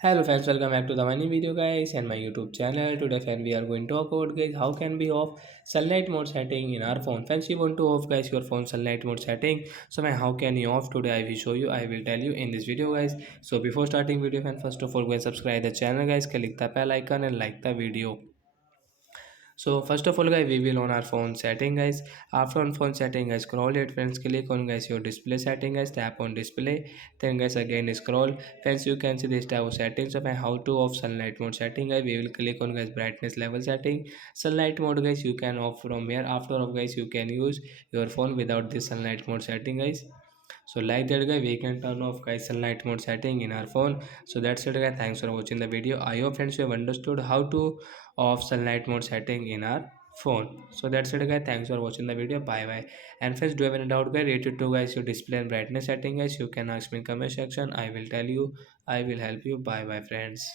Hello friends, welcome back to the new video guys and my YouTube channel. Today friend we are going to talk about guys how can we off sunlight mode setting in our phone. Friends, you want to off guys your phone sunlight mode setting. So man, how can you off today? I will show you. I will tell you in this video guys. So before starting video friend, first of all go and subscribe the channel guys. Click the bell icon and like the video. So first of all guys, we will on our phone setting guys. After on phone setting guys, scroll it friends, click on guys your display setting guys, tap on display, then guys again scroll. Friends, you can see this type of settings of how to off sunlight mode setting guys. We will click on guys brightness level setting. Sunlight mode guys you can off from here. After of guys you can use your phone without this sunlight mode setting guys. So like that guy, we can turn off guys sunlight mode setting in our phone. So that's it guys, thanks for watching the video. I hope friends you have understood how to off sunlight mode setting in our phone. So that's it guys, thanks for watching the video. Bye bye. And friends, do you have any doubt guys related to guys your display and brightness setting guys, you can ask me in comment section. I will tell you, I will help you. Bye bye friends.